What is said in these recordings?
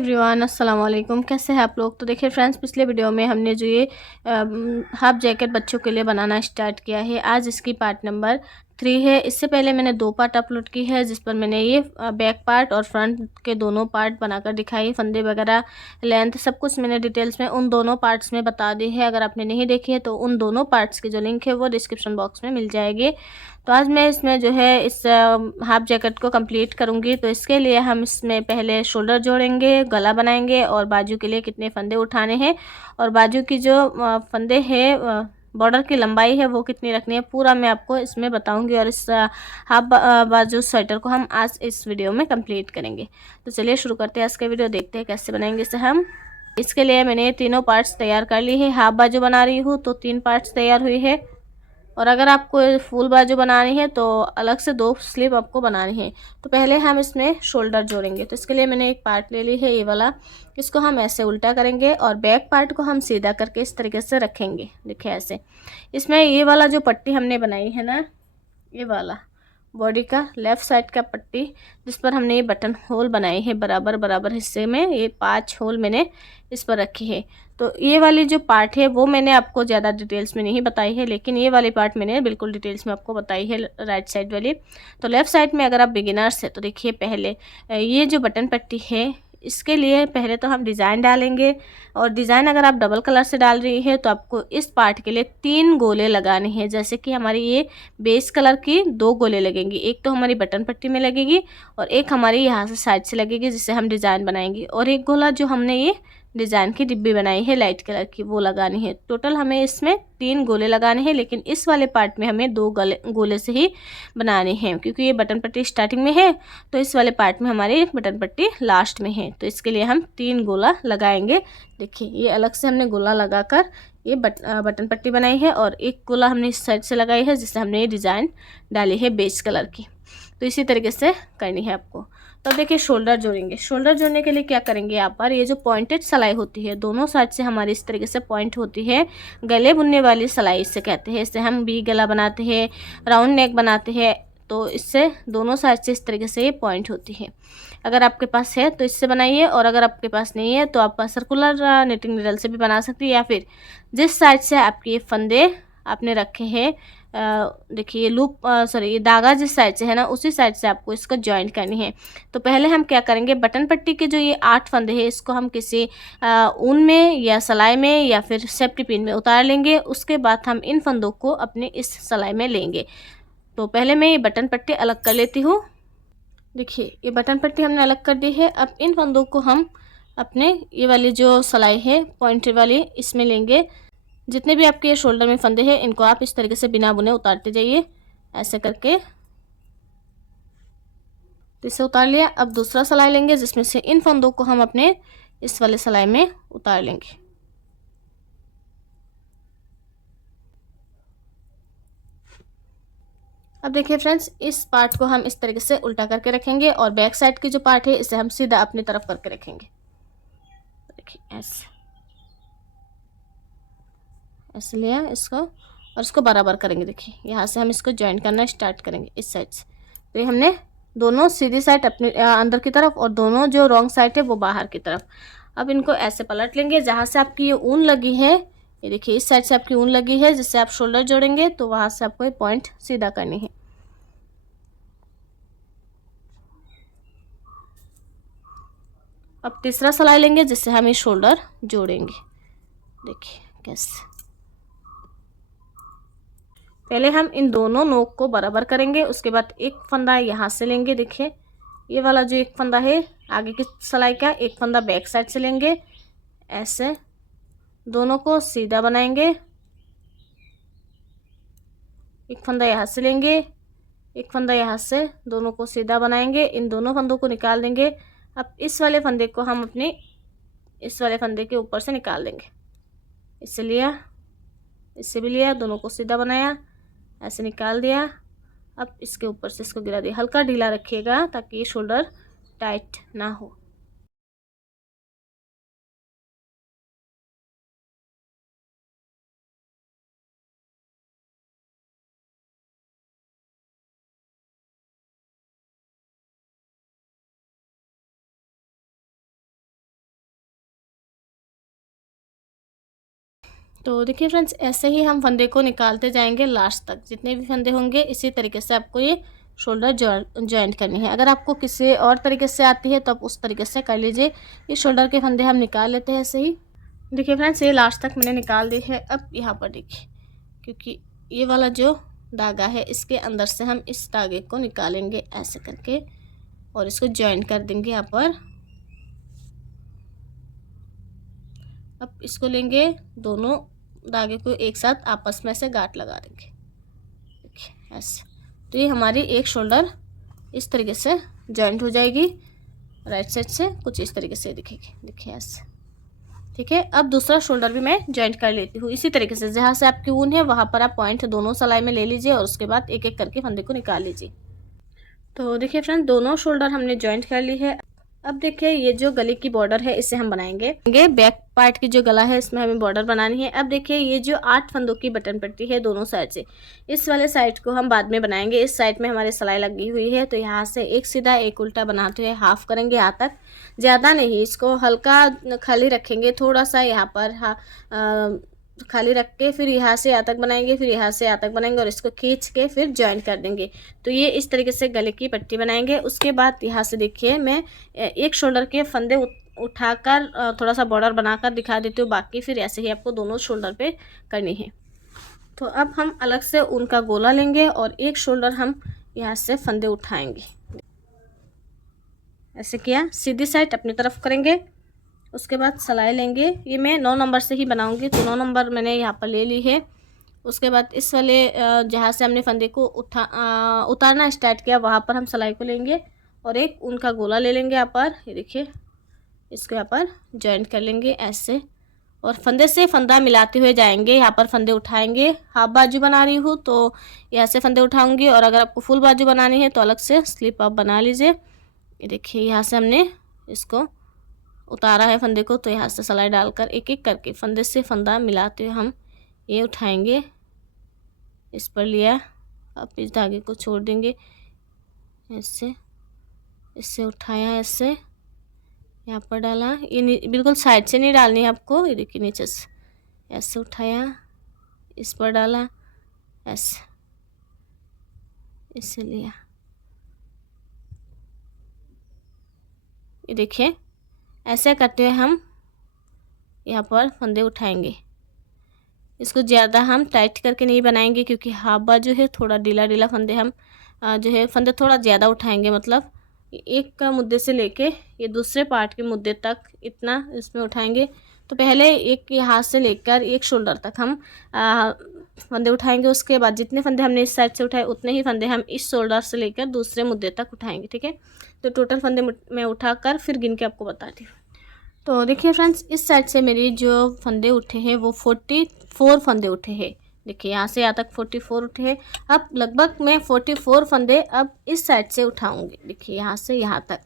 Everyone, अस्सलाम वालेकुम। कैसे हैं आप लोग। तो देखिए फ्रेंड्स, पिछले वीडियो में हमने जो ये हाफ जैकेट बच्चों के लिए बनाना स्टार्ट किया है, आज इसकी पार्ट नंबर 3 है। इससे पहले मैंने 2 पार्ट अपलोड की है, जिस पर मैंने ये बैक पार्ट और फ्रंट के दोनों पार्ट बनाकर दिखाई, फंदे वगैरह, लेंथ, सब कुछ मैंने डिटेल्स में उन दोनों पार्ट्स में बता दी है। अगर आपने नहीं देखी है तो उन दोनों पार्ट्स की जो लिंक है वो डिस्क्रिप्शन बॉक्स में मिल जाएगी। तो आज मैं इसमें जो है इस हाफ जैकेट को कंप्लीट करूंगी। तो इसके लिए हम इसमें पहले शोल्डर जोड़ेंगे, गला बनाएंगे और बाजू के लिए कितने फंदे उठाने हैं और बाजू की जो फंदे हैं, बॉर्डर की लंबाई है वो कितनी रखनी है, पूरा मैं आपको इसमें बताऊंगी। और इस हाफ बाजू स्वेटर को हम आज इस वीडियो में कंप्लीट करेंगे। तो चलिए शुरू करते हैं आज का वीडियो, देखते हैं कैसे बनाएंगे इसे हम। इसके लिए मैंने तीनों पार्ट्स तैयार कर ली है। हाफ बाजू बना रही हूँ तो 3 पार्ट्स तैयार हुई है, और अगर आपको फुल बाजू बनानी है तो अलग से 2 स्लीव आपको बनानी है। तो पहले हम इसमें शोल्डर जोड़ेंगे। तो इसके लिए मैंने एक पार्ट ले ली है, ये वाला। इसको हम ऐसे उल्टा करेंगे और बैक पार्ट को हम सीधा करके इस तरीके से रखेंगे। देखिए ऐसे। इसमें ये वाला जो पट्टी हमने बनाई है ना, ये वाला बॉडी का लेफ़्ट साइड का पट्टी, जिस पर हमने ये बटन होल बनाए हैं बराबर बराबर हिस्से में, ये 5 होल मैंने इस पर रखे हैं। तो ये वाली जो पार्ट है वो मैंने आपको ज़्यादा डिटेल्स में नहीं बताई है, लेकिन ये वाली पार्ट मैंने बिल्कुल डिटेल्स में आपको बताई है, राइट साइड वाली। तो लेफ़्ट साइड में अगर आप बिगिनर्स है तो देखिए, पहले ये जो बटन पट्टी है, इसके लिए पहले तो हम डिज़ाइन डालेंगे। और डिज़ाइन अगर आप डबल कलर से डाल रही है तो आपको इस पार्ट के लिए 3 गोले लगाने हैं। जैसे कि हमारी ये बेस कलर की 2 गोले लगेंगी, एक तो हमारी बटन पट्टी में लगेगी और एक हमारी यहाँ से साइड से लगेगी, जिससे हम डिज़ाइन बनाएंगे। और एक गोला जो हमने ये डिज़ाइन की डिब्बी बनाई है लाइट कलर की, वो लगानी है। टोटल हमें इसमें 3 गोले लगाने हैं, लेकिन इस वाले पार्ट में हमें 2 गोले से ही बनाने हैं, क्योंकि ये बटन पट्टी स्टार्टिंग में है तो इस वाले पार्ट में हमारी बटन पट्टी लास्ट में है। तो इसके लिए हम 3 गोला लगाएंगे। देखिए, ये अलग से हमने गोला लगाकर ये बटन पट्टी बनाई है, और एक गोला हमने इस साइड से लगाई है, जिससे हमने ये डिज़ाइन डाली है बेज कलर की। तो इसी तरीके से करनी है आपको। तो देखिए, शोल्डर जोड़ेंगे। शोल्डर जोड़ने के लिए क्या करेंगे, यहाँ पर ये जो पॉइंटेड सिलाई होती है, दोनों साइड से हमारी इस तरीके से पॉइंट होती है, गले बुनने वाली सिलाई इससे कहते हैं। इससे हम भी गला बनाते हैं, राउंड नेक बनाते हैं, तो इससे दोनों साइड से इस तरीके से ये पॉइंट होती है। अगर आपके पास है तो इससे बनाइए, और अगर आपके पास नहीं है तो आप सर्कुलर निटिंग नीडल से भी बना सकती है, या फिर जिस साइड से आपके फंदे आपने रखे हैं, देखिए लूप सॉरी, ये धागा जिस साइड से है ना, उसी साइड से आपको इसको जॉइंट करनी है। तो पहले हम क्या करेंगे, बटन पट्टी के जो ये 8 फंदे हैं, इसको हम किसी ऊन में या सिलाई में या फिर सेफ्टी पिन में उतार लेंगे। उसके बाद हम इन फंदों को अपने इस सिलाई में लेंगे। तो पहले मैं ये बटन पट्टी अलग कर लेती हूँ। देखिए, ये बटन पट्टी हमने अलग कर दी है। अब इन फंदों को हम अपने ये वाली जो सिलाई है पॉइंटेड वाली, इसमें लेंगे। जितने भी आपके शोल्डर में फंदे हैं, इनको आप इस तरीके से बिना बुने उतारते जाइए, ऐसे करके। तो इसे उतार लिया। अब दूसरा सिलाई लेंगे, जिसमें से इन फंदों को हम अपने इस वाले सिलाई में उतार लेंगे। अब देखिए फ्रेंड्स, इस पार्ट को हम इस तरीके से उल्टा करके रखेंगे, और बैक साइड की जो पार्ट है इसे हम सीधा अपनी तरफ करके रखेंगे। देखिए ऐसे ऐसे लिया इसको, और इसको बराबर करेंगे। देखिए, यहाँ से हम इसको ज्वाइन करना स्टार्ट करेंगे इस साइड से। तो ये हमने दोनों सीधी साइड अपने अंदर की तरफ, और दोनों जो रॉन्ग साइड है वो बाहर की तरफ। अब इनको ऐसे पलट लेंगे। जहाँ से आपकी ये ऊन लगी है, ये देखिए इस साइड से आपकी ऊन लगी है, जिससे आप शोल्डर जोड़ेंगे, तो वहाँ से आपको ये पॉइंट सीधा करनी है। अब तीसरा सिलाई लेंगे, जिससे हम ये शोल्डर जोड़ेंगे। देखिए कैसे। पहले हम इन दोनों नोक को बराबर करेंगे, उसके बाद एक फंदा यहाँ से लेंगे। देखिए, ये वाला जो एक फंदा है आगे की सिलाई का, एक फंदा बैक साइड से लेंगे, ऐसे दोनों को सीधा बनाएंगे। एक फंदा यहाँ से लेंगे, एक फंदा यहाँ से, दोनों को सीधा बनाएंगे। इन दोनों फंदों को निकाल देंगे। अब इस वाले फंदे को हम अपने इस वाले फंदे के ऊपर से निकाल देंगे। इससे लिया, इससे भी लिया, दोनों को सीधा बनाया, ऐसे निकाल दिया। अब इसके ऊपर से इसको गिरा दिया। हल्का ढीला रखिएगा ताकि ये शोल्डर टाइट ना हो। तो देखिए फ्रेंड्स, ऐसे ही हम फंदे को निकालते जाएंगे लास्ट तक। जितने भी फंदे होंगे इसी तरीके से आपको ये शोल्डर जॉइंट करनी है। अगर आपको किसी और तरीके से आती है तो आप उस तरीके से कर लीजिए। ये शोल्डर के फंदे हम निकाल लेते हैं ऐसे ही। देखिए फ्रेंड्स, ये लास्ट तक मैंने निकाल दी है। अब यहाँ पर देखिए, क्योंकि ये वाला जो धागा है इसके अंदर से हम इस धागे को निकालेंगे ऐसे करके और इसको जॉइंट कर देंगे यहाँ पर। अब इसको लेंगे, दोनों धागे को एक साथ आपस में से गांठ लगा देंगे, देखिए ऐसे। तो ये हमारी एक शोल्डर इस तरीके से जॉइंट हो जाएगी। राइट साइड से कुछ इस तरीके से दिखेगी, देखिए ऐसे। ठीक है, अब दूसरा शोल्डर भी मैं जॉइंट कर लेती हूँ इसी तरीके से। जहाँ से आपकी ऊन है वहाँ पर आप पॉइंट दोनों सिलाई में ले लीजिए और उसके बाद एक एक करके फंदे को निकाल लीजिए। तो देखिए फ्रेंड, दोनों शोल्डर हमने जॉइंट कर ली है। अब देखिए, ये जो गले की बॉर्डर है इसे हम बनाएंगे। बैक पार्ट की जो गला है इसमें हमें बॉर्डर बनानी है। अब देखिए, ये जो 8 फंदों की बटन पट्टी है दोनों साइड से, इस वाले साइड को हम बाद में बनाएंगे। इस साइड में हमारे सिलाई लगी हुई है, तो यहाँ से एक सीधा एक उल्टा बनाते हुए हाफ करेंगे यहाँ तक, ज़्यादा नहीं, इसको हल्का खाली रखेंगे, थोड़ा सा यहाँ पर खाली रख के फिर यहाँ से यहाँ तक बनाएंगे, फिर यहाँ से यहाँ तक बनाएंगे और इसको खींच के फिर जॉइन कर देंगे। तो ये इस तरीके से गले की पट्टी बनाएंगे। उसके बाद यहाँ से देखिए, मैं एक शोल्डर के फंदे उठाकर थोड़ा सा बॉर्डर बनाकर दिखा देती हूँ, बाकी फिर ऐसे ही आपको दोनों शोल्डर पे करनी है। तो अब हम अलग से उनका गोला लेंगे और एक शोल्डर हम यहाँ से फंदे उठाएंगे, ऐसे किया, सीधी साइड अपनी तरफ करेंगे। उसके बाद सिलाई लेंगे, ये मैं 9 नंबर से ही बनाऊंगी, तो 9 नंबर मैंने यहाँ पर ले ली है। उसके बाद इस वाले जहाँ से हमने फंदे को उतारना स्टार्ट किया वहाँ पर हम सिलाई को लेंगे और एक उनका गोला ले लेंगे यहाँ पर, ये देखिए, इसको यहाँ पर जॉइंट कर लेंगे ऐसे और फंदे से फंदा मिलाते हुए जाएंगे। यहाँ पर फंदे उठाएंगे, हाफ बाजू बना रही हूँ तो यहाँ से फंदे उठाऊंगी और अगर आपको फुल बाजू बनानी है तो अलग से स्लिप आप बना लीजिए। ये देखिए, यहाँ से हमने इसको उतारा है फंदे को, तो यहाँ से सिलाई डालकर एक एक करके फंदे से फंदा मिलाते हुए हम ये उठाएंगे, इस पर लिया। अब इस धागे को छोड़ देंगे ऐसे, इससे उठाया ऐसे, यहाँ पर डाला, ये बिल्कुल साइड से नहीं डालनी है आपको, ये देखिए नीचे से ऐसे उठाया, इस पर डाला ऐसे, इससे लिया, ये देखिए ऐसे करते हुए हम यहाँ पर फंदे उठाएंगे। इसको ज़्यादा हम टाइट करके नहीं बनाएंगे क्योंकि हाफ बाजू है, थोड़ा ढीला ढीला फंदे हम जो है फंदे थोड़ा ज़्यादा उठाएंगे, मतलब एक का मुद्दे से लेके ये दूसरे पार्ट के मुद्दे तक इतना इसमें उठाएंगे। तो पहले एक हाथ से लेकर एक शोल्डर तक हम फंदे उठाएंगे। उसके बाद जितने फंदे हमने इस साइड से उठाए उतने ही फंदे हम इस शोल्डर से लेकर दूसरे मुद्दे तक उठाएंगे। ठीक है, तो टोटल फंदे मैं उठाकर फिर गिन के आपको बताती हूँ। तो देखिए फ्रेंड्स, इस साइड से मेरी जो फंदे उठे हैं वो 44 फंदे उठे हैं। देखिए, यहाँ से यहाँ तक 44 उठे हैं। अब लगभग मैं 44 फंदे अब इस साइड से उठाऊंगी, देखिए यहाँ से यहाँ तक।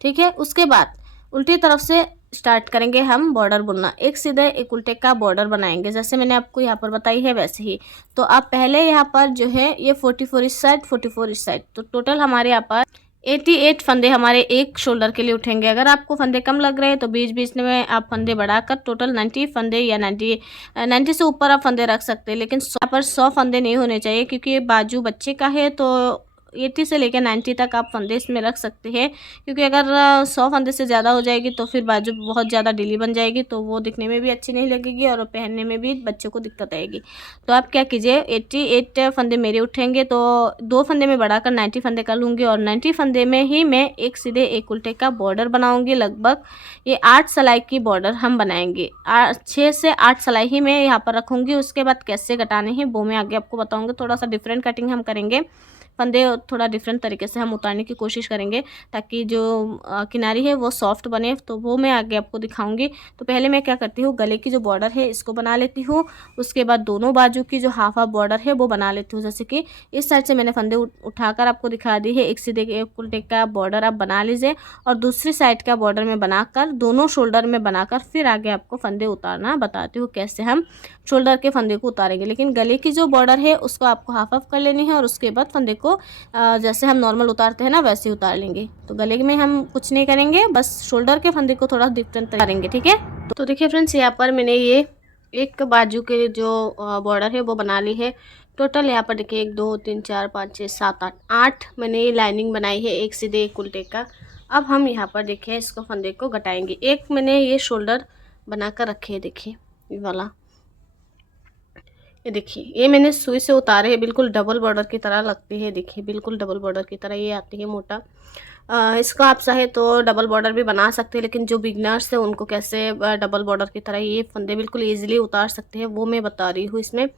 ठीक है, उसके बाद उल्टी तरफ से स्टार्ट करेंगे हम बॉर्डर बुनना। एक सीधे एक उल्टे का बॉर्डर बनाएंगे, जैसे मैंने आपको यहाँ पर बताई है वैसे ही। तो आप पहले यहाँ पर जो है ये 44 इस साइड, 44 इस साइड, तो टोटल हमारे यहाँ पर 88 फंदे हमारे एक शोल्डर के लिए उठेंगे। अगर आपको फंदे कम लग रहे हैं तो बीच बीच में आप फंदे बढ़ाकर टोटल 90 फंदे या 90 से ऊपर आप फंदे रख सकते हैं, लेकिन 100 फंदे नहीं होने चाहिए क्योंकि ये बाजू बच्चे का है। तो 80 से लेकर 90 तक आप फंदे इसमें रख सकते हैं, क्योंकि अगर 100 फंदे से ज़्यादा हो जाएगी तो फिर बाजू बहुत ज़्यादा ढीली बन जाएगी, तो वो दिखने में भी अच्छी नहीं लगेगी और पहनने में भी बच्चों को दिक्कत आएगी। तो आप क्या कीजिए, 88 फंदे मेरे उठेंगे तो 2 फंदे में बढ़ाकर 90 फंदे कर लूँगी और 90 फंदे में ही मैं एक सीधे एक उल्टे का बॉर्डर बनाऊँगी। लगभग ये 8 सिलाई की बॉर्डर हम बनाएंगे, 6 से 8 सिलाई ही मैं यहाँ पर रखूँगी। उसके बाद कैसे कटाने हैं वो मैं आगे आपको बताऊँगी। थोड़ा सा डिफरेंट कटिंग हम करेंगे, फंदे थोड़ा डिफरेंट तरीके से हम उतारने की कोशिश करेंगे ताकि जो किनारी है वो सॉफ्ट बने, तो वो मैं आगे आपको दिखाऊंगी। तो पहले मैं क्या करती हूँ, गले की जो बॉर्डर है इसको बना लेती हूँ। उसके बाद दोनों बाजू की जो हाफ हाफ बॉर्डर है वो बना लेती हूँ। जैसे कि इस साइड से मैंने फंदे उठाकर आपको दिखा दी है, एक सीधे एक उल्टे का बॉर्डर आप बना लीजिए और दूसरी साइड का बॉर्डर में बनाकर दोनों शोल्डर में बनाकर फिर आगे आपको फंदे उतारना बताती हूँ कैसे हम शोल्डर के फंदे को उतारेंगे। लेकिन गले की जो बॉर्डर है उसको आपको हाफ हाफ कर लेनी है और उसके बाद फंदे को जैसे हम नॉर्मल उतारते हैं ना वैसे ही उतार लेंगे। तो गले में हम कुछ नहीं करेंगे, बस शोल्डर के फंदे को थोड़ा डिफरेंट करेंगे। ठीक है, तो देखिए फ्रेंड्स, यहाँ पर मैंने ये एक बाजू के जो बॉर्डर है वो बना ली है। टोटल यहाँ पर देखिए 1 2 3 4 5 6 7 8 8 मैंने ये लाइनिंग बनाई है, एक सीधे एक उल्टे का। अब हम यहाँ पर देखिए इसको फंदे को घटाएंगे। एक मैंने ये शोल्डर बना कर रखे है, देखिए ये वाला, ये देखिए ये मैंने सुई से उतारे है, बिल्कुल डबल बॉर्डर की तरह लगती है। देखिए बिल्कुल डबल बॉर्डर की तरह ये आती है मोटा। इसको आप चाहे तो डबल बॉर्डर भी बना सकते हैं, लेकिन जो बिगनर्स है उनको कैसे डबल बॉर्डर की तरह ये फंदे बिल्कुल ईजिली उतार सकते हैं वो मैं बता रही हूँ इसमें।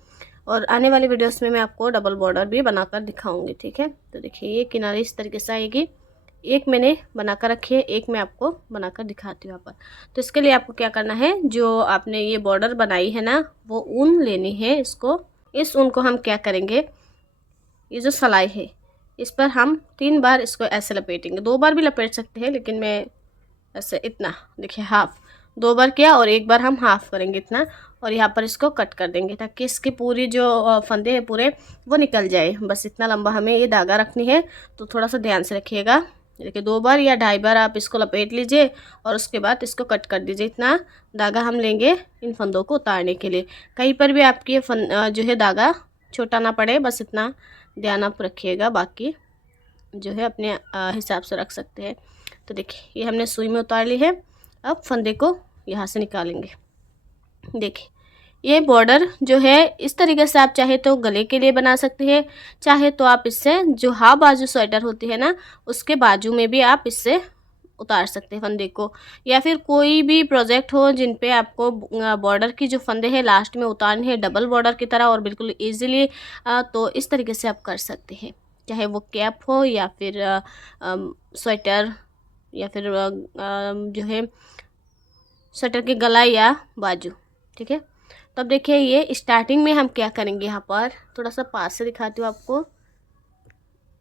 और आने वाली वीडियोस में मैं आपको डबल बॉर्डर भी बनाकर दिखाऊंगी, ठीक है। तो देखिए ये किनारे इस तरीके से आएगी। एक मैंने बनाकर रखी है, एक मैं आपको बनाकर दिखाती हूँ यहाँ पर। तो इसके लिए आपको क्या करना है, जो आपने ये बॉर्डर बनाई है ना, वो ऊन लेनी है। इस ऊन को हम क्या करेंगे, ये जो सिलाई है इस पर हम 3 बार इसको ऐसे लपेटेंगे। 2 बार भी लपेट सकते हैं, लेकिन मैं ऐसे इतना, देखिए हाफ, 2 बार किया और 1 बार हम हाफ करेंगे इतना। और यहाँ पर इसको कट कर देंगे ताकि इसकी पूरी जो फंदे हैं पूरे वो निकल जाए। बस इतना लंबा हमें ये धागा रखनी है, तो थोड़ा सा ध्यान से रखिएगा। देखिए 2 बार या 2.5 बार आप इसको लपेट लीजिए और उसके बाद इसको कट कर दीजिए। इतना धागा हम लेंगे इन फंदों को उतारने के लिए। कहीं पर भी आपकी जो है धागा छोटा ना पड़े, बस इतना ध्यान आप रखिएगा। बाकी जो है अपने हिसाब से रख सकते हैं। तो देखिए ये हमने सुई में उतार ली है। अब फंदे को यहाँ से निकालेंगे। देखिए ये बॉर्डर जो है इस तरीके से आप चाहे तो गले के लिए बना सकते हैं, चाहे तो आप इससे जो हाफ बाजू स्वेटर होती है ना उसके बाजू में भी आप इससे उतार सकते हैं फंदे को। या फिर कोई भी प्रोजेक्ट हो जिन पे आपको बॉर्डर की जो फंदे हैं लास्ट में उतारनी है डबल बॉर्डर की तरह और बिल्कुल ईजिली, तो इस तरीके से आप कर सकते हैं। चाहे वो कैप हो या फिर स्वेटर, या फिर जो है स्वेटर के गला या बाजू, ठीक है। तो अब देखिए ये स्टार्टिंग में हम क्या करेंगे, यहाँ पर थोड़ा सा पास से दिखाती हूँ आपको।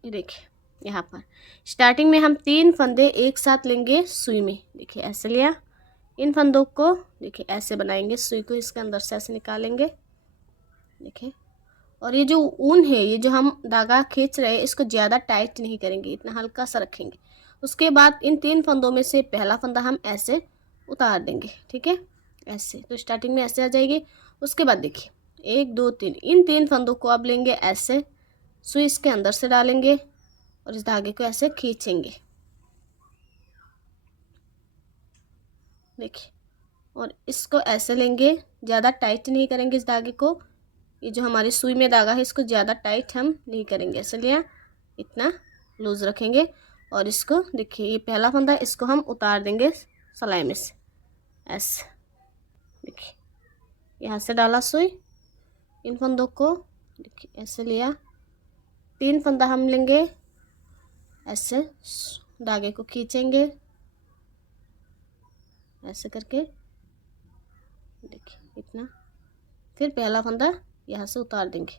ये देखिए यहाँ पर स्टार्टिंग में हम 3 फंदे एक साथ लेंगे सुई में। देखिए ऐसे लिया, इन फंदों को देखिए ऐसे बनाएंगे, सुई को इसके अंदर से ऐसे निकालेंगे। देखिए और ये जो ऊन है, ये जो हम धागा खींच रहे हैं इसको ज़्यादा टाइट नहीं करेंगे, इतना हल्का सा रखेंगे। उसके बाद इन 3 फंदों में से पहला फंदा हम ऐसे उतार देंगे, ठीक है। ऐसे तो स्टार्टिंग में ऐसे आ जाएगी। उसके बाद देखिए 1 2 3, इन 3 फंदों को अब लेंगे ऐसे, सुई इसके अंदर से डालेंगे और इस धागे को ऐसे खींचेंगे। देखिए और इसको ऐसे लेंगे, ज़्यादा टाइट नहीं करेंगे इस धागे को। ये जो हमारी सुई में धागा है इसको ज़्यादा टाइट हम नहीं करेंगे, ऐसे लिया, इतना लूज़ रखेंगे। और इसको देखिए ये पहला फंदा, इसको हम उतार देंगे सिलाई में से ऐसे। देखिए यहाँ से डाला सुई, इन फंदों को देखिए ऐसे लिया, 3 फंदा हम लेंगे ऐसे, धागे को खींचेंगे ऐसे करके। देखिए इतना, फिर पहला फंदा यहाँ से उतार देंगे,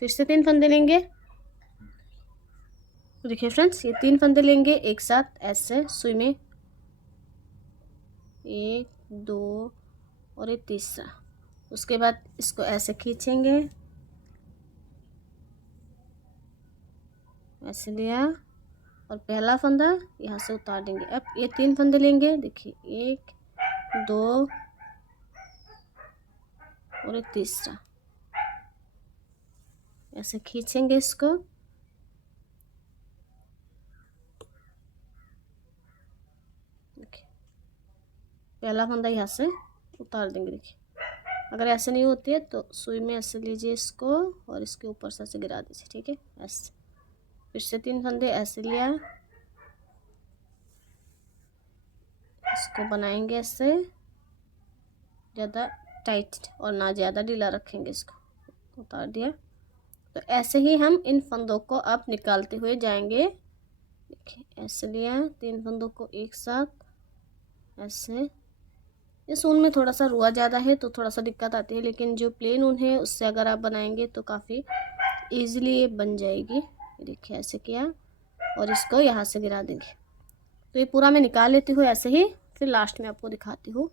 फिर से 3 फंदे लेंगे। तो देखिए फ्रेंड्स ये 3 फंदे लेंगे एक साथ ऐसे सुई में, 1 2 और एक तीसरा। उसके बाद इसको ऐसे खींचेंगे, ऐसे लिया और पहला फंदा यहाँ से उतार देंगे। अब ये 3 फंदे लेंगे, देखिए 1 2 और एक तीसरा, ऐसे खींचेंगे इसको। देखिए पहला फंदा यहाँ से उतार देंगे। देखिए अगर ऐसे नहीं होती है तो सुई में ऐसे लीजिए इसको और इसके ऊपर से ऐसे गिरा दीजिए, ठीक है ऐसे। फिर से 3 फंदे ऐसे लिया, इसको बनाएंगे ऐसे, ज़्यादा टाइट और ना ज़्यादा ढीला रखेंगे। इसको उतार दिया। तो ऐसे ही हम इन फंदों को अब निकालते हुए जाएंगे। देखिए ऐसे लिया, 3 फंदों को एक साथ ऐसे। इस ऊन में थोड़ा सा रुआ ज़्यादा है तो थोड़ा सा दिक्कत आती है, लेकिन जो प्लेन ऊन है उससे अगर आप बनाएंगे तो काफ़ी ईजिली ये बन जाएगी। देखिए ऐसे किया और इसको यहाँ से गिरा देंगे। तो ये पूरा मैं निकाल लेती हूँ ऐसे ही, फिर लास्ट में आपको दिखाती हूँ।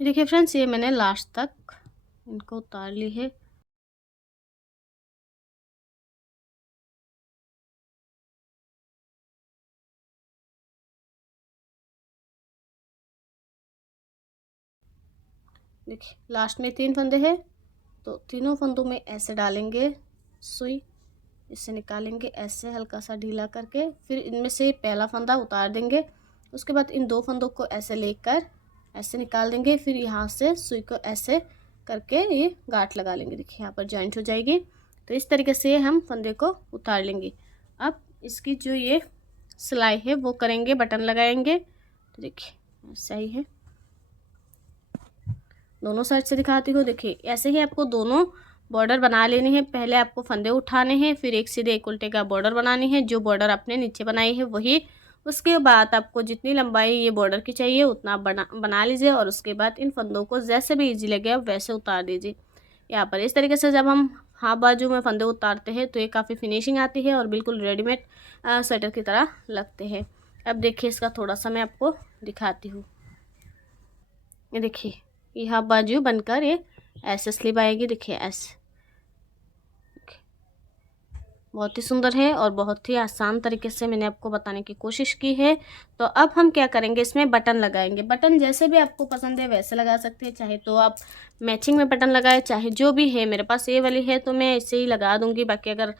देखिए फ्रेंड्स, ये मैंने लास्ट तक इनको उतार ली है। देखिए लास्ट में 3 फंदे हैं, तो तीनों फंदों में ऐसे डालेंगे सुई, इससे निकालेंगे ऐसे हल्का सा ढीला करके, फिर इनमें से पहला फंदा उतार देंगे। उसके बाद इन 2 फंदों को ऐसे लेकर ऐसे निकाल देंगे, फिर यहाँ से सुई को ऐसे करके ये गांठ लगा लेंगे। देखिए यहाँ पर जॉइंट हो जाएगी। तो इस तरीके से हम फंदे को उतार लेंगे। अब इसकी जो ये सिलाई है वो करेंगे, बटन लगाएंगे। तो देखिए ऐसा ही है, दोनों साइड से दिखाती हूँ। देखिए ऐसे ही आपको दोनों बॉर्डर बना लेनी है। पहले आपको फंदे उठाने हैं, फिर एक सीधे एक उल्टे का बॉर्डर बनानी है। जो बॉर्डर आपने नीचे बनाई है वही, उसके बाद आपको जितनी लंबाई ये बॉर्डर की चाहिए उतना बना लीजिए, और उसके बाद इन फंदों को जैसे भी इजी लगे आप वैसे उतार दीजिए। यहाँ पर इस तरीके से जब हम हाफ बाजू में फंदे उतारते हैं तो ये काफ़ी फिनिशिंग आती है और बिल्कुल रेडीमेड स्वेटर की तरह लगते हैं। अब देखिए इसका थोड़ा सा मैं आपको दिखाती हूँ। ये देखिए ये हाफ बाजू बनकर ये ऐसे स्लीव आएगी। देखिए ऐसे बहुत ही सुंदर है और बहुत ही आसान तरीके से मैंने आपको बताने की कोशिश की है। तो अब हम क्या करेंगे, इसमें बटन लगाएंगे। बटन जैसे भी आपको पसंद है वैसे लगा सकते हैं, चाहे तो आप मैचिंग में बटन लगाए, चाहे जो भी है। मेरे पास ये वाली है तो मैं इसे ही लगा दूंगी। बाकी अगर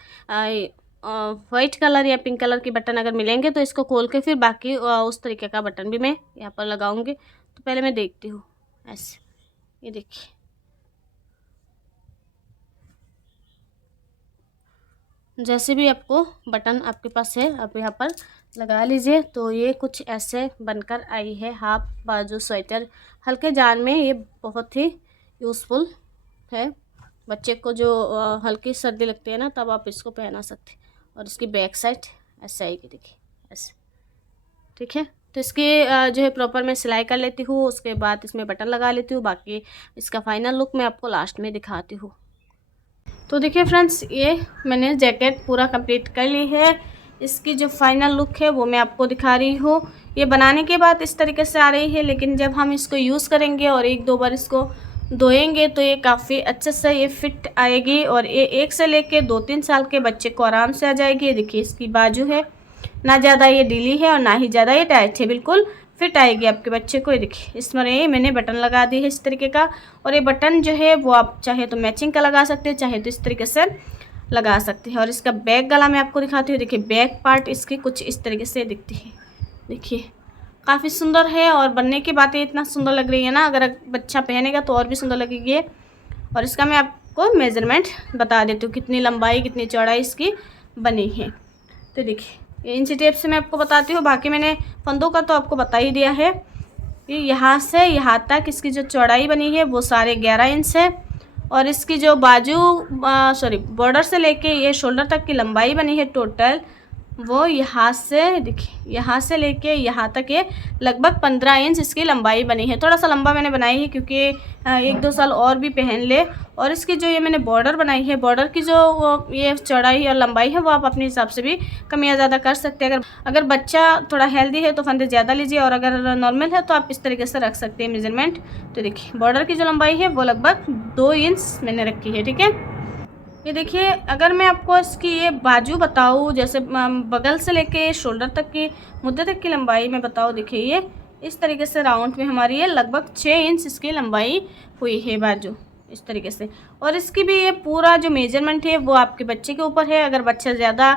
वाइट कलर या पिंक कलर की बटन अगर मिलेंगे तो इसको खोल के फिर बाकी उस तरीके का बटन भी मैं यहाँ पर लगाऊंगी। तो पहले मैं देखती हूँ ऐसे, ये देखिए जैसे भी आपको बटन आपके पास है आप यहाँ पर लगा लीजिए। तो ये कुछ ऐसे बनकर आई है हाफ बाजू स्वेटर। हल्के जान में ये बहुत ही यूज़फुल है। बच्चे को जो हल्की सर्दी लगती है ना, तब आप इसको पहना सकते हैं। और इसकी बैक साइड ऐसे आएगी, देखिए ऐसे, ठीक है। तो इसकी जो है प्रॉपर मैं सिलाई कर लेती हूँ, उसके बाद इसमें बटन लगा लेती हूँ। बाकी इसका फाइनल लुक मैं आपको लास्ट में दिखाती हूँ। तो देखिए फ्रेंड्स, ये मैंने जैकेट पूरा कंप्लीट कर ली है। इसकी जो फाइनल लुक है वो मैं आपको दिखा रही हूँ। ये बनाने के बाद इस तरीके से आ रही है, लेकिन जब हम इसको यूज़ करेंगे और 1-2 बार इसको धोएंगे तो ये काफ़ी अच्छे से ये फिट आएगी, और ये 1 से लेके 2-3 साल के बच्चे को आराम से आ जाएगी। ये देखिए इसकी बाजू है, ना ज़्यादा ये ढीली है और ना ही ज़्यादा ये टाइट है, बिल्कुल फिट आएगी आपके बच्चे को। ये देखिए इसमें ये मैंने बटन लगा दी है इस तरीके का, और ये बटन जो है वो आप चाहे तो मैचिंग का लगा सकते हैं, चाहे तो इस तरीके से लगा सकते हैं। और इसका बैक गला मैं आपको दिखाती हूँ। देखिए बैक पार्ट इसकी कुछ इस तरीके से दिखती है। देखिए काफ़ी सुंदर है, और बनने की बातें इतना सुंदर लग रही है ना, अगर बच्चा पहनेगा तो और भी सुंदर लगेगी। और इसका मैं आपको मेज़रमेंट बता देती हूँ, कितनी लंबाई कितनी चौड़ाई इसकी बनी है। तो देखिए इंची टेप से मैं आपको बताती हूँ। बाकी मैंने फंदों का तो आपको बता ही दिया है कि यहाँ से यहाँ तक इसकी जो चौड़ाई बनी है वो 11.5 इंच है, और इसकी जो बाजू बॉर्डर से लेके ये शोल्डर तक की लंबाई बनी है टोटल, वो यहाँ से देखिए यहाँ से लेके यहाँ तक ये लगभग 15 इंच इसकी लंबाई बनी है। थोड़ा सा लंबा मैंने बनाई है क्योंकि 1-2 साल और भी पहन ले। और इसकी जो ये मैंने बॉर्डर बनाई है, बॉर्डर की जो ये चौड़ाई और लंबाई है वो आप अपने हिसाब से भी कम या ज़्यादा कर सकते हैं। अगर बच्चा थोड़ा हेल्दी है तो फंदे ज़्यादा लीजिए, और अगर नॉर्मल है तो आप इस तरीके से रख सकते हैं मेजरमेंट। तो देखिए बॉर्डर की जो लंबाई है वो लगभग 2 इंच मैंने रखी है, ठीक है। ये देखिए अगर मैं आपको इसकी ये बाजू बताऊँ, जैसे बगल से लेके शोल्डर तक की मुद्दे तक की लंबाई में बताऊँ, देखिए ये इस तरीके से राउंड में हमारी ये लगभग 6 इंच इसकी लंबाई हुई है बाजू, इस तरीके से। और इसकी भी ये पूरा जो मेजरमेंट है वो आपके बच्चे के ऊपर है। अगर बच्चा ज़्यादा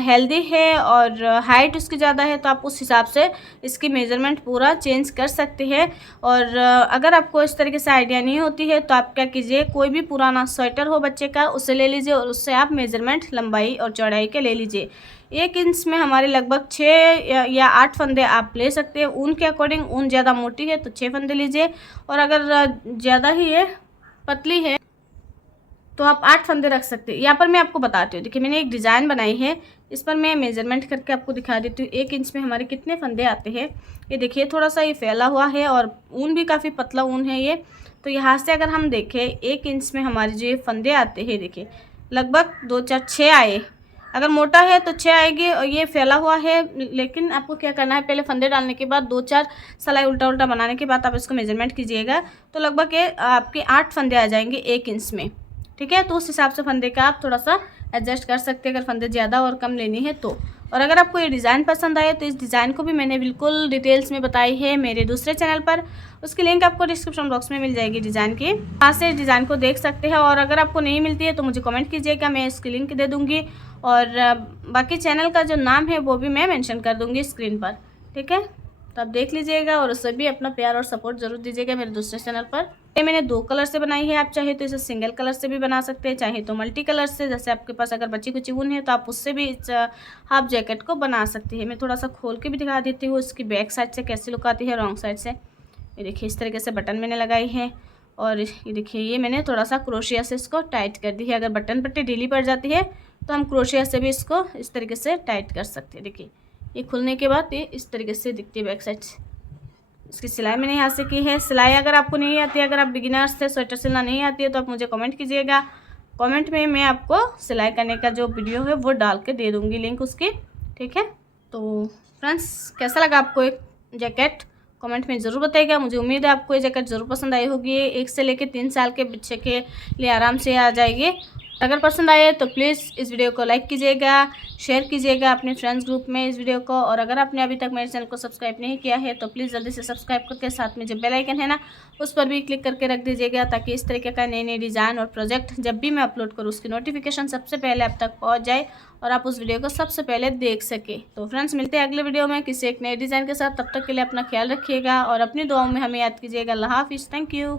हेल्दी है और हाइट उसकी ज़्यादा है तो आप उस हिसाब से इसकी मेजरमेंट पूरा चेंज कर सकते हैं। और अगर आपको इस तरीके से आइडिया नहीं होती है तो आप क्या कीजिए, कोई भी पुराना स्वेटर हो बच्चे का उसे ले लीजिए, और उससे आप मेजरमेंट लंबाई और चौड़ाई के ले लीजिए। 1 इंच में हमारे लगभग 6 या 8 फंदे आप ले सकते हैं। ऊन के अकॉर्डिंग, ऊन ज़्यादा मोटी है तो 6 फंदे लीजिए, और अगर ज़्यादा ही है पतली है तो आप 8 फंदे रख सकते हैं। यहाँ पर मैं आपको बताती हूँ। देखिए मैंने एक डिज़ाइन बनाई है, इस पर मैं मेजरमेंट करके आपको दिखा देती हूँ 1 इंच में हमारे कितने फंदे आते हैं। ये देखिए थोड़ा सा ये फैला हुआ है और ऊन भी काफ़ी पतला ऊन है ये। तो यहाँ से अगर हम देखें 1 इंच में हमारे जो ये फंदे आते हैं, देखिए लगभग 2, 4, 6 आए। अगर मोटा है तो 6 आएगी और ये फैला हुआ है। लेकिन आपको क्या करना है, पहले फंदे डालने के बाद 2-4 सिलाई उल्टा उल्टा बनाने के बाद आप इसको मेजरमेंट कीजिएगा, तो लगभग आपके 8 फंदे आ जाएंगे 1 इंच में। ठीक है, तो उस हिसाब से फंदे का आप थोड़ा सा एडजस्ट कर सकते हैं अगर फंदे ज़्यादा और कम लेनी है तो। और अगर आपको ये डिज़ाइन पसंद आए तो इस डिज़ाइन को भी मैंने बिल्कुल डिटेल्स में बताई है मेरे दूसरे चैनल पर, उसकी लिंक आपको डिस्क्रिप्शन बॉक्स में मिल जाएगी डिज़ाइन की, वहाँ से डिज़ाइन को देख सकते हैं। और अगर आपको नहीं मिलती है तो मुझे कमेंट कीजिएगा, मैं इसकी लिंक दे दूँगी और बाकी चैनल का जो नाम है वो भी मैं मेंशन कर दूँगी स्क्रीन पर। ठीक है, तो आप देख लीजिएगा और उससे भी अपना प्यार और सपोर्ट ज़रूर दीजिएगा मेरे दूसरे चैनल पर। ये मैंने 2 कलर से बनाई है, आप चाहे तो इसे सिंगल कलर से भी बना सकते हैं, चाहे तो मल्टी कलर से। जैसे आपके पास अगर बची कुची ऊन है तो आप उससे भी इस हाफ जैकेट को बना सकते हैं। मैं थोड़ा सा खोल के भी दिखा देती हूँ इसकी बैक साइड से कैसी लुक आती है, रॉन्ग साइड से। ये देखिए इस तरीके से बटन मैंने लगाई है और ये देखिए ये मैंने थोड़ा सा क्रोशिया से इसको टाइट कर दी है। अगर बटन पट्टी ढीली पड़ जाती है तो हम क्रोशिया से भी इसको इस तरीके से टाइट कर सकते हैं। देखिए ये खुलने के बाद ये इस तरीके से दिखती है बैक साइड से। इसकी सिलाई मैंने यहाँ से की है। सिलाई अगर आपको नहीं आती है, अगर आप बिगिनर्स थे, स्वेटर सिलना नहीं आती है तो आप मुझे कमेंट कीजिएगा। कमेंट में मैं आपको सिलाई करने का जो वीडियो है वो डाल के दे दूँगी लिंक उसकी। ठीक है, तो फ्रेंड्स कैसा लगा आपको एक जैकेट कमेंट में ज़रूर बताइएगा। मुझे उम्मीद है आपको ये जैकेट ज़रूर पसंद आई होगी। 1 से लेकर 3 साल के बच्चे के लिए आराम से आ जाएगी। अगर पसंद आए तो प्लीज़ इस वीडियो को लाइक कीजिएगा, शेयर कीजिएगा अपने फ्रेंड्स ग्रुप में इस वीडियो को। और अगर आपने अभी तक मेरे चैनल को सब्सक्राइब नहीं किया है तो प्लीज़ जल्दी से सब्सक्राइब करके साथ में जो बेल आइकन है ना उस पर भी क्लिक करके रख दीजिएगा, ताकि इस तरीके का नए नए डिज़ाइन और प्रोजेक्ट जब भी मैं अपलोड करूँ उसकी नोटिफिकेशन सबसे पहले आप तक पहुँच जाए और आप उस वीडियो को सबसे पहले देख सके। तो फ्रेंड्स मिलते हैं अगले वीडियो में किसी एक नए डिज़ाइन के साथ। तब तक के लिए अपना ख्याल रखिएगा और अपनी दुआओं में हमें याद कीजिएगा। अल्लाह हाफिज़। Thank you.